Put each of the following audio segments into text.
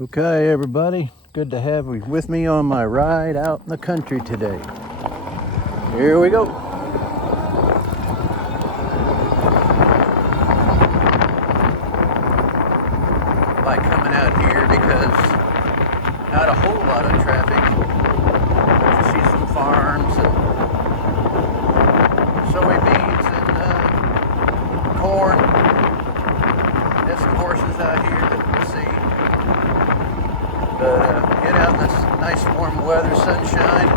Okay, everybody, good to have you with me on my ride out in the country today. Here we go. By coming out here because not a whole lot of traffic. You see some farms and soybeans and corn. There's some horses out here that we'll see. But get out in this nice warm weather, sunshine.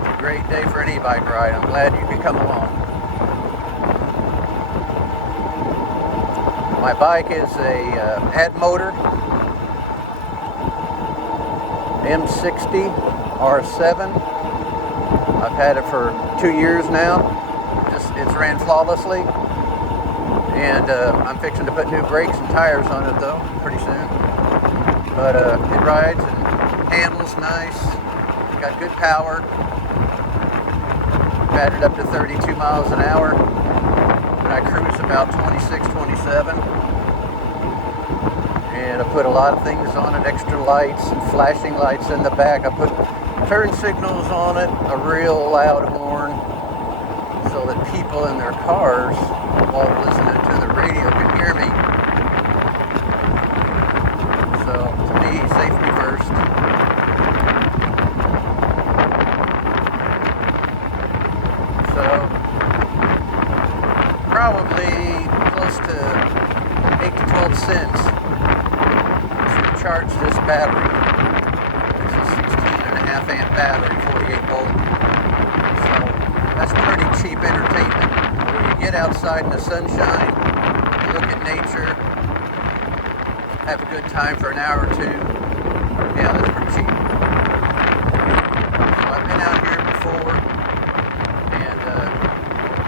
It's a great day for an e-bike ride. I'm glad you could come along. My bike is a Admotor M60 R7. I've had it for 2 years now. It's ran flawlessly, and I'm fixing to put new brakes and tires on it though pretty soon. But it rides and handles nice. It's got good power. I've had it up to 32 miles an hour. And I cruise about 26, 27. And I put a lot of things on it, extra lights and flashing lights in the back. I put turn signals on it, a real loud horn, so that people in their cars while listening to the radio can hear me. So to me, safety first. So probably close to 8 to 12 cents to charge this battery. It's a 16.5 amp battery, 48 volt. So that's pretty cheap entertainment. When you get outside in the sunshine, look at nature, have a good time for an hour or two. Yeah, that's pretty cheap. So I've been out here before, and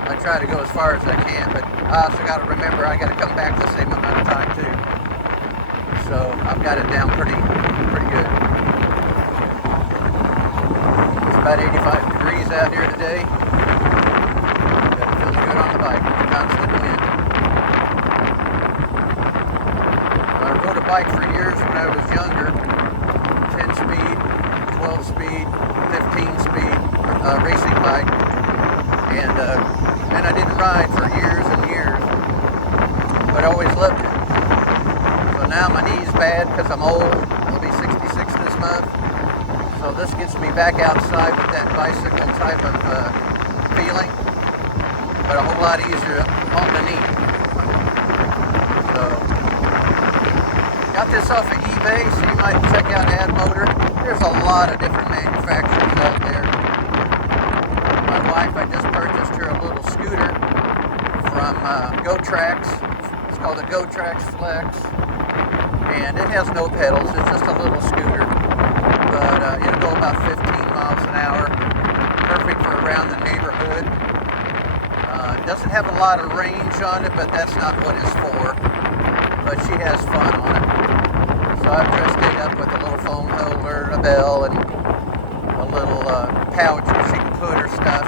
I try to go as far as I can, but I also got to remember I got to come back the same amount of time too. So I've got it down pretty good. It's about 85 degrees out here today. It feels good on the bike. Constant wind. I rode a bike for years when I was younger. 10 speed, 12 speed, 15 speed racing bike. And I didn't ride for years and years. But I always loved it. So now my knee's bad because I'm old. I'll be 66 this month. So this gets me back outside with that bicycle type of feeling, but a whole lot easier on the knee. So got this off of eBay, so you might check out Admotor. There's a lot of different manufacturers out there. My wife, I just purchased her a little scooter from GoTrax. It's called a GoTrax Flex. And it has no pedals, it's just a little scooter. But it'll go about 15 miles an hour. Perfect for around the neighborhood. It doesn't have a lot of range on it, but that's not what it's for. But she has fun on it. So I've dressed it up with a little foam holder, a bell, and a little pouch where she can put her stuff.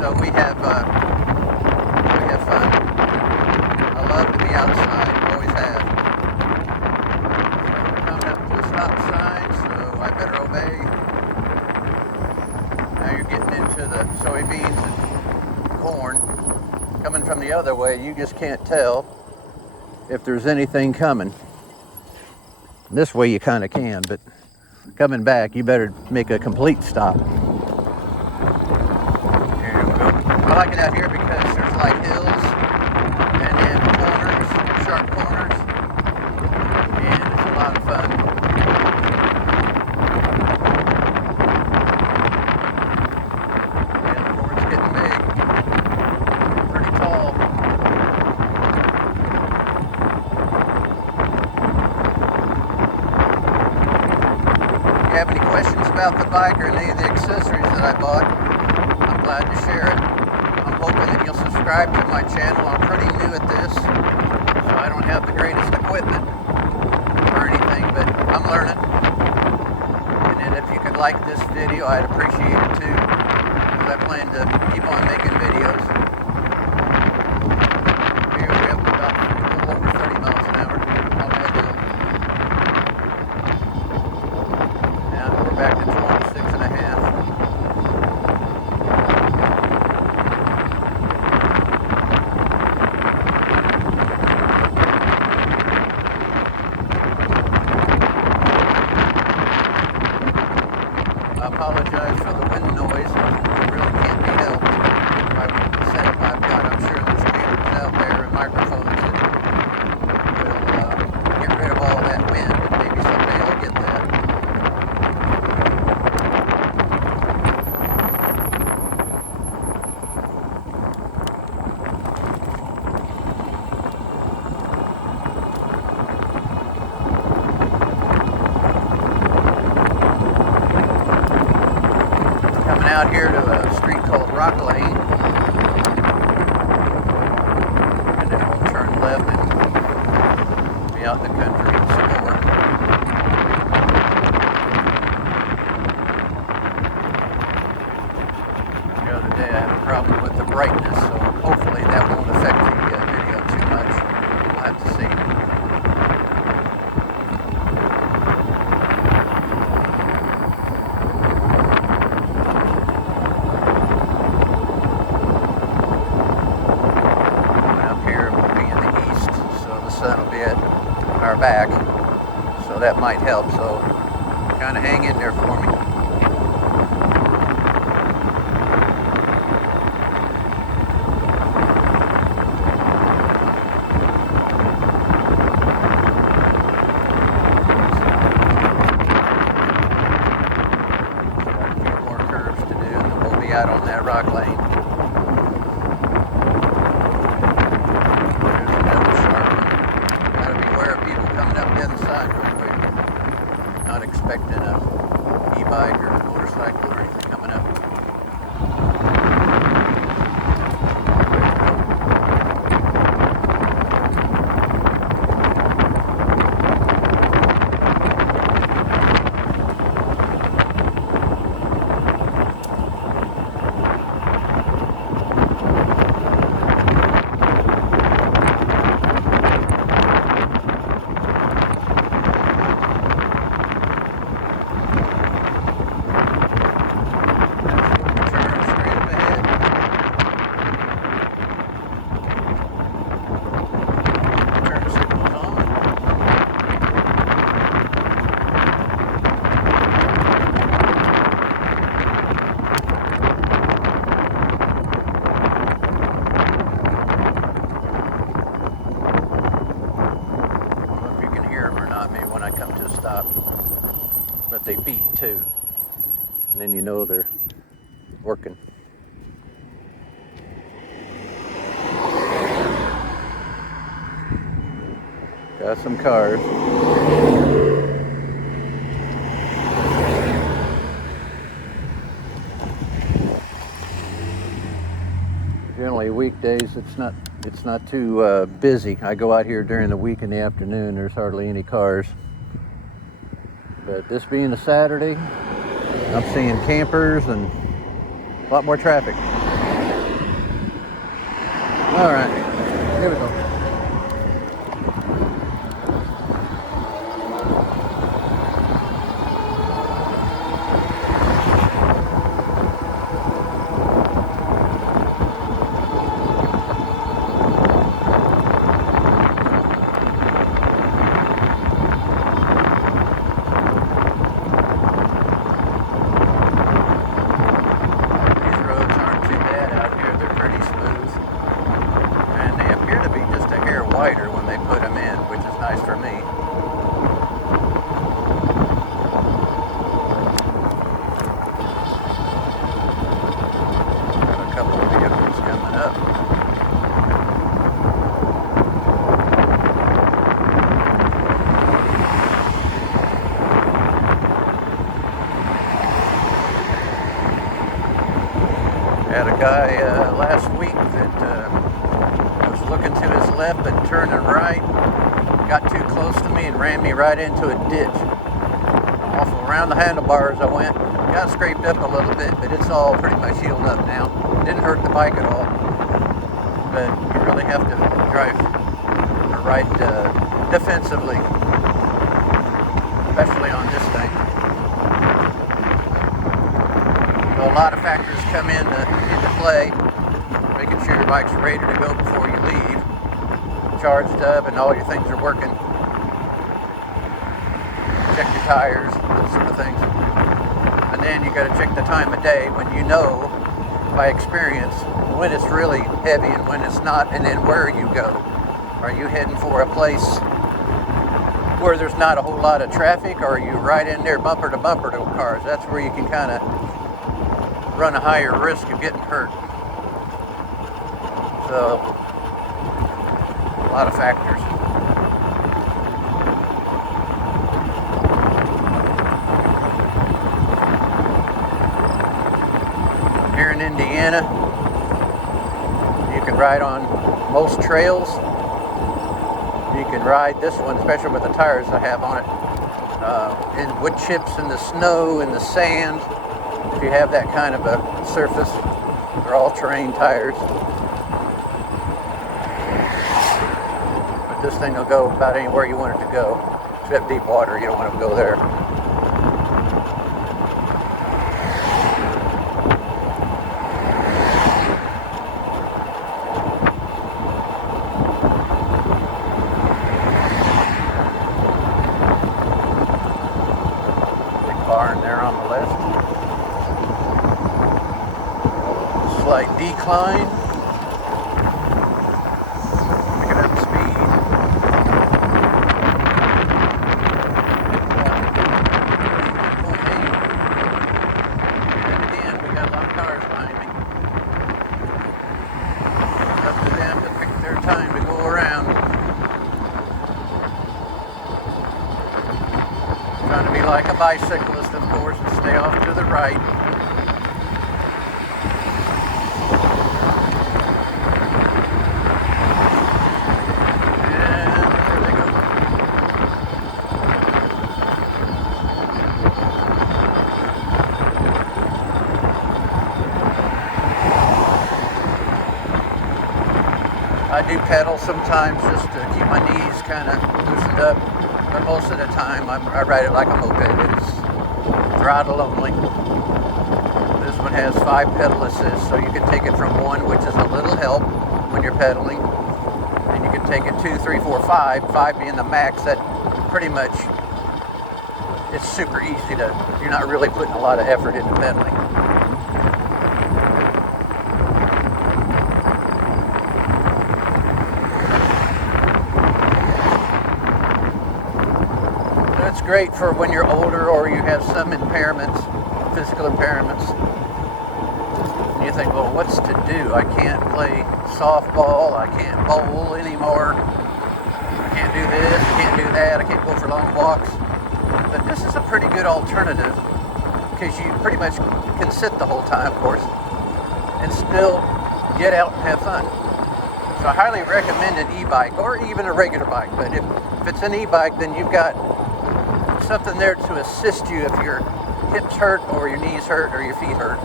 So we have fun. I love to be outside, always have. Stop sign, so I better obey. Now you're getting into the soybeans and corn. Coming from the other way, you just can't tell if there's anything coming. This way you kind of can, but coming back, you better make a complete stop. Here we go. I like it out here because there's like hills and then corners, sharp corners, and it's a lot of fun. If you have any questions about the bike or any of the accessories that I bought, I'm glad to share it. I'm hoping that you'll subscribe to my channel. I'm pretty new at this, so I don't have the greatest equipment or anything, but I'm learning. And then if you could like this video, I'd appreciate it too, because I plan to keep on making videos. Here we have about a little over 30 miles an hour on that. be out in the country some more. The other day I had a problem with the brightness, so hopefully that won't affect the video too much. We'll have to see. Sun will be at our back, so that might help. So kind of hang in there for me. Got a few more curves to do, and then we'll be out on that rock lane. Not expecting a e-bike or a motorcycle or anything coming up. When I come to a stop, but they beep too, and then you know they're working. Got some cars. Generally weekdays it's not too busy. I go out here during the week in the afternoon, there's hardly any cars. But this being a Saturday, I'm seeing campers and a lot more traffic. All right, here we go. Wider when they put them in, which is nice for me. Got a couple of vehicles coming up. Had a guy last week that was looking to his left and turning right, got too close to me and ran me right into a ditch. Off around the handlebars I went, got scraped up a little bit, but it's all pretty much healed up now. Didn't hurt the bike at all, but you really have to drive right defensively, especially on this thing. So a lot of factors come into play. Making sure your bike's ready to go before you leave, charged up and all your things are working. Check your tires, those sort of things. And then you got to check the time of day when you know by experience when it's really heavy and when it's not, and then where you go. Are you heading for a place where there's not a whole lot of traffic, or are you right in there bumper to cars? That's where you can kind of run a higher risk of getting hurt. So, a lot of factors. Here in Indiana, you can ride on most trails. You can ride this one, especially with the tires I have on it, in wood chips, in the snow, in the sand. If you have that kind of a surface, they're all-terrain tires. But this thing will go about anywhere you want it to go, except deep water. You don't want it to go there. Barn there on the left. Slight decline. Picking up speed. And again, we got a lot of cars behind me. It's up to them to pick their time to go around. Trying to be like a bicyclist, of course, and stay off to the right. And there they go. I do pedal sometimes just to keep my knees kind of loosened up. But most of the time, I ride it like a moped. It's throttle only. This one has 5 pedal assist, so you can take it from 1, which is a little help when you're pedaling. And you can take it 2, 3, 4, 5. 5 being the max. That pretty much, it's super easy to, you're not really putting a lot of effort into pedaling. It's great for when you're older or you have some impairments, physical impairments. And you think, well, what's to do? I can't play softball, I can't bowl anymore, I can't do this, I can't do that, I can't go for long walks. But this is a pretty good alternative because you pretty much can sit the whole time, of course, and still get out and have fun. So I highly recommend an e-bike or even a regular bike. But if it's an e-bike, then you've got something there to assist you if your hips hurt or your knees hurt or your feet hurt.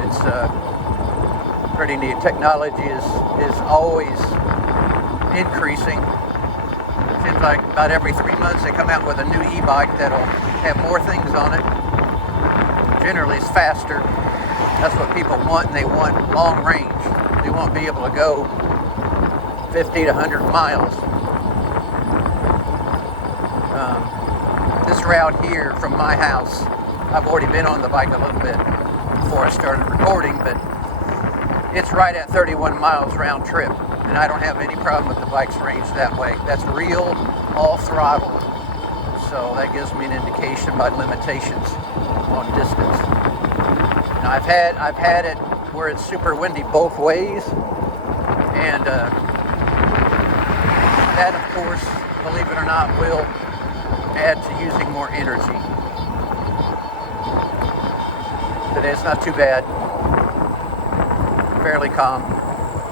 It's pretty neat. Technology is always increasing. It seems like about every 3 months they come out with a new e-bike that'll have more things on it. Generally it's faster. That's what people want, and they want long range. They won't be able to go 50 to 100 miles. This route here from my house, I've already been on the bike a little bit before I started recording, but it's right at 31 miles round trip, and I don't have any problem with the bike's range that way. That's real, all throttle, so that gives me an indication about limitations on distance. Now I've had it where it's super windy both ways, and that, of course, believe it or not, will add to using more energy. Today it's not too bad. Fairly calm.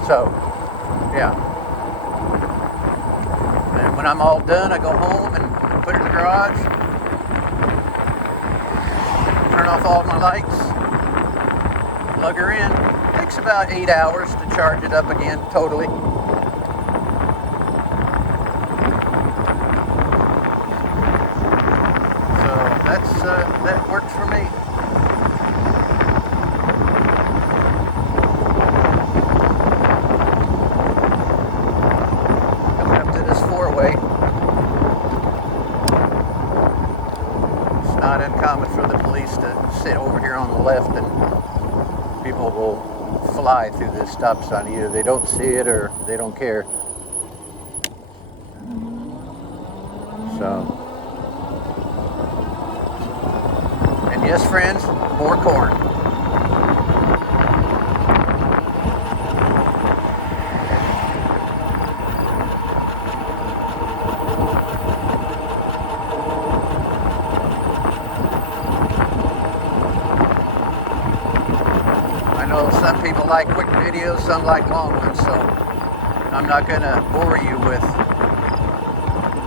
So, yeah. And when I'm all done, I go home and put it in the garage. Turn off all my lights. Plug her in. It takes about 8 hours to charge it up again totally. That works for me. Coming up to this 4-way. It's not uncommon for the police to sit over here on the left, and people will fly through this stop sign. Either they don't see it or they don't care. So. Yes, friends, more corn. I know some people like quick videos, some like long ones, so I'm not going to bore you with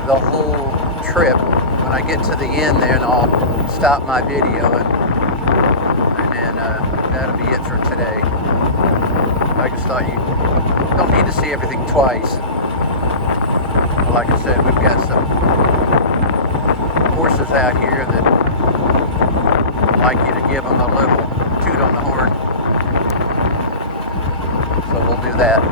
the whole trip. When I get to the end, then I'll stop my video, and then that'll be it for today. I just thought you don't need to see everything twice. Like I said, we've got some horses out here that like you to give them a little toot on the horn. So we'll do that.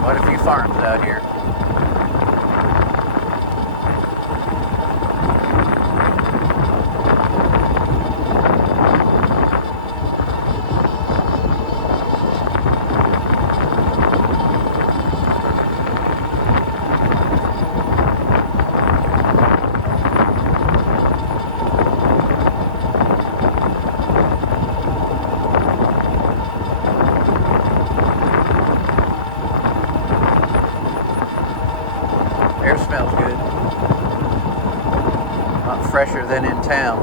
Quite a few farms out here. Air smells good. A lot fresher than in town.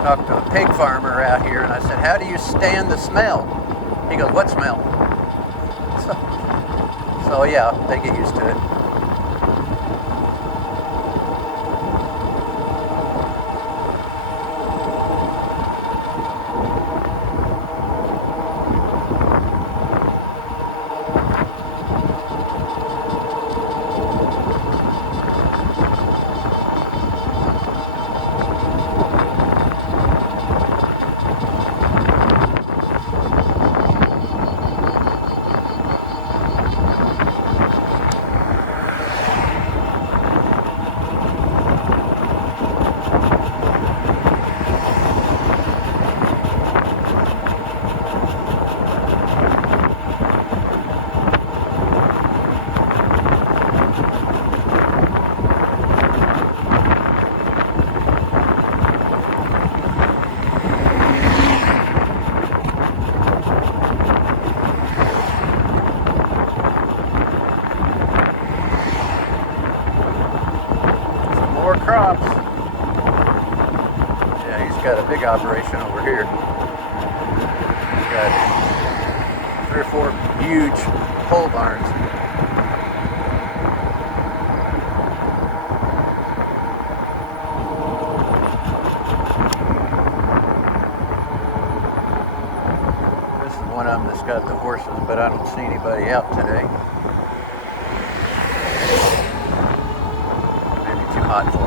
Talked to a pig farmer out here, and I said, "How do you stand the smell?" He goes, "What smell?" So yeah, they get used to it. More crops. Yeah, he's got a big operation over here. He's got 3 or 4 huge pole barns. This is one of them that's got the horses, but I don't see anybody out today. Too hot for him.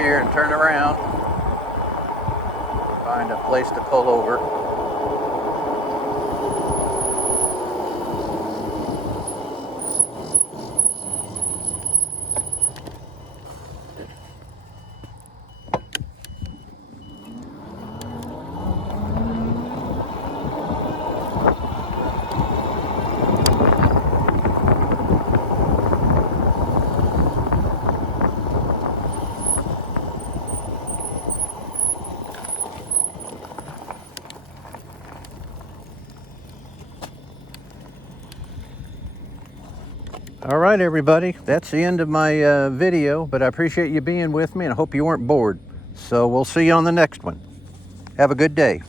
here and turn around. Find a place to pull over. All right, everybody, that's the end of my video, but I appreciate you being with me and I hope you weren't bored. So we'll see you on the next one. Have a good day.